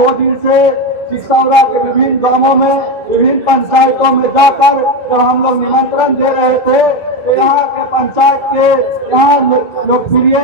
2 दिन से सिसौरा के विभिन्न गांवों में, विभिन्न पंचायतों में जाकर जब हम लोग निमंत्रण दे रहे थे तो यहाँ के पंचायत के यहाँ लोकप्रिय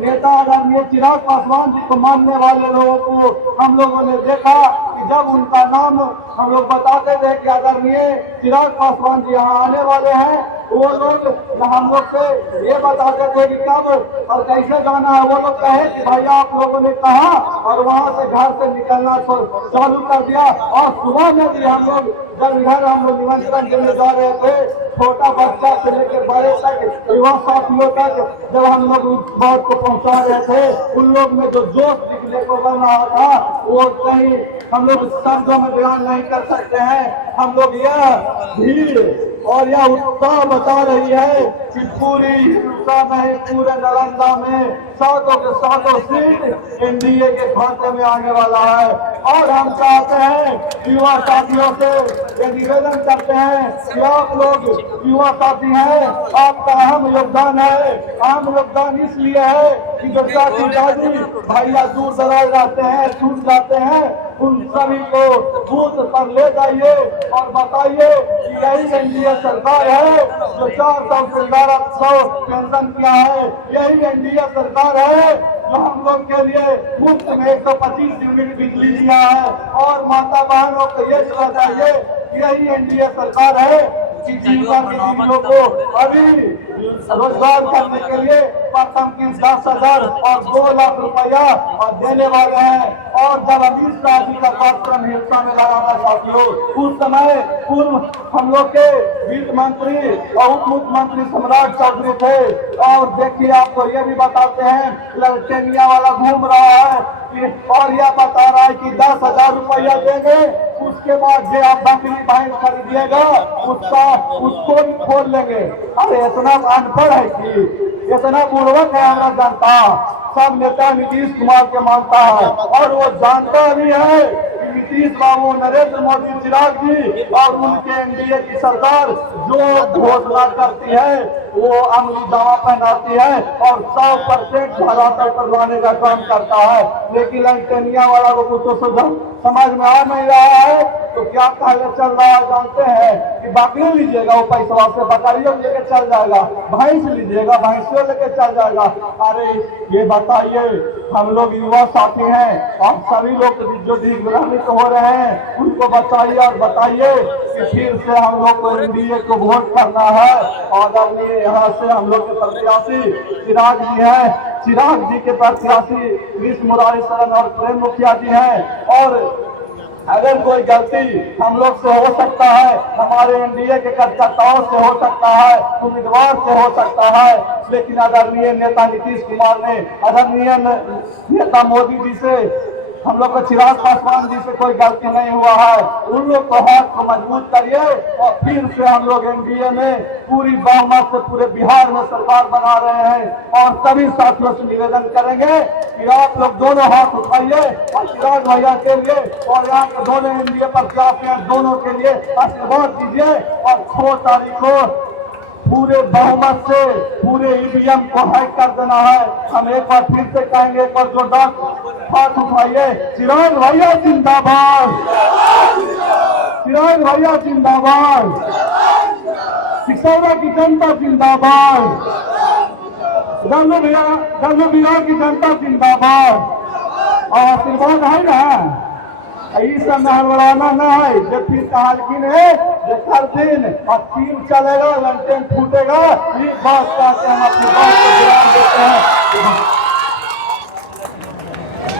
नेता आदरणीय चिराग पासवान जी को मानने वाले लोगों को हम लोगों ने देखा कि जब उनका नाम हम लोग बताते थे कि आदरणीय चिराग पासवान जी यहाँ आने वाले हैं, वो लोग हम लोग से ये बताते थे कि कब और कैसे जाना है। वो लोग कहे कि भाई आप लोगों ने कहा, और वहाँ से घर से निकलना चालू कर दिया। और सुबह में भी हम लोग जब इधर हम लोग निमंत्रण देने जा रहे थे, छोटा बच्चा से लेकर बड़े तक, युवा साथियों तक जब हम लोग उस बात को पहुंचा रहे थे, उन लोग में जो जोश दिखने को बन रहा था वो कहीं हम लोग शब्दों में बयान नहीं कर सकते हैं। हम लोग यह भीड़ और यह उत्साह बता रही है कि पूरी हिंसा में, पूरे नालंदा में 700 के 700 सीट एनडीए के खाते में आने वाला है। और हम चाहते हैं युवा साथियों से ये निवेदन करते हैं कि आप लोग युवा साथी हैं, आपका अहम योगदान है। अहम योगदान इसलिए है कि जो चाची दादी भैया दूर दराज रहते हैं, छूट जाते हैं, उन सभी को बूथ पर ले जाइए और बताइए कि यही एनडीए सरकार है जो 400 से 1100 पेंशन किया है। यही एनडीए सरकार है जो हम लोग के लिए मुफ्त में 125 यूनिट बिजली दिया है। और माता बहनों को ये बताइए कि यही एनडीए सरकार है कि जीविका के चीजों को अभी रोजगार करने के लिए प्रथम की 10,000 और 2 लाख रुपया और देने वाले हैं। और जब अमित शाह जी का कार्यक्रम हिंसा में लगाना साथियों, उस समय पूर्व हम लोग के वित्त मंत्री और उप मुख्यमंत्री सम्राट चौधरी थे। और देखिए आपको ये भी बताते हैं, ललटेनिया वाला घूम रहा है और यह बता रहा है कि 10,000 रुपया देंगे, उसके बाद जो आप बकरी भैंस खरीदिएगा उसको भी खोल लेंगे। अरे इतना अनपढ़ है कि इतना बुर्बक है हमारा जनता। सब नेता नीतीश कुमार के मानता है और वो जानता भी है कि नीतीश बाबू, नरेंद्र मोदी, चिराग जी और उनके एनडीए की सरकार जो घोषणा करती है वो अमली दावा पहनाती है और 100% धरातल पर लाने का काम करता है। लेकिन लंटेनिया वाला को कुछ तो समझ में आ नहीं रहा है, तो क्या कहले चल रहा है जानते हैं कि बकरी लीजिएगा वो पैसा से बकरियों लेके चल जाएगा, भैंस लीजिएगा भैंसियों लेके चल जाएगा। अरे ये बताइए, हम लोग युवा साथी हैं और सभी लोग जो दिग्भ्रमित हो रहे हैं उनको बताइए और बताइए कि फिर से हम लोग को एनडीए को वोट करना है। और यहाँ से हम लोग के प्रत्याशी चिराग जी हैं, चिराग जी के प्रत्याशी कृष्ण मुरारी शरण और प्रेम मुखिया जी हैं। और अगर कोई गलती हम लोग से हो सकता है, हमारे एनडीए के कार्यकर्ताओं से हो सकता है, उम्मीदवार से हो सकता है, लेकिन आदरणीय नेता नीतीश कुमार ने, आदरणीय नेता मोदी जी से, हम लोग को चिराग पासवान जी से कोई गलती नहीं हुआ है। उन लोग को हाथ को मजबूत करिए और फिर से हम लोग एनडीए में पूरी बहुमत से पूरे बिहार में सरकार बना रहे हैं। और सभी साथियों से निवेदन करेंगे कि आप लोग दोनों हाथ उठाइए और चिराग भैया के लिए और यहाँ के दोनों एनडीए प्रत्याशी हैं दोनों के लिए आशीर्वाद दीजिए। और 6 तारीख को पूरे बहुमत से पूरे ईवीएम को हैक कर देना है। हम एक बार फिर से कहेंगे, एक बार जोरदार हाथ उठाइए। चिराग भैया जिंदाबाद, चिराग भैया जिंदाबाद, सिसौरा की जनता जिंदाबाद, बिहार की जनता जिंदाबाद। और आशीर्वाद है ना, इस समय हड़बड़ाना न है। जब फिर कहालकिन है हर दिन और तीर चलेगा, लंटेन फूटेगा, इस बात का हम अपनी बात को ध्यान देते हैं।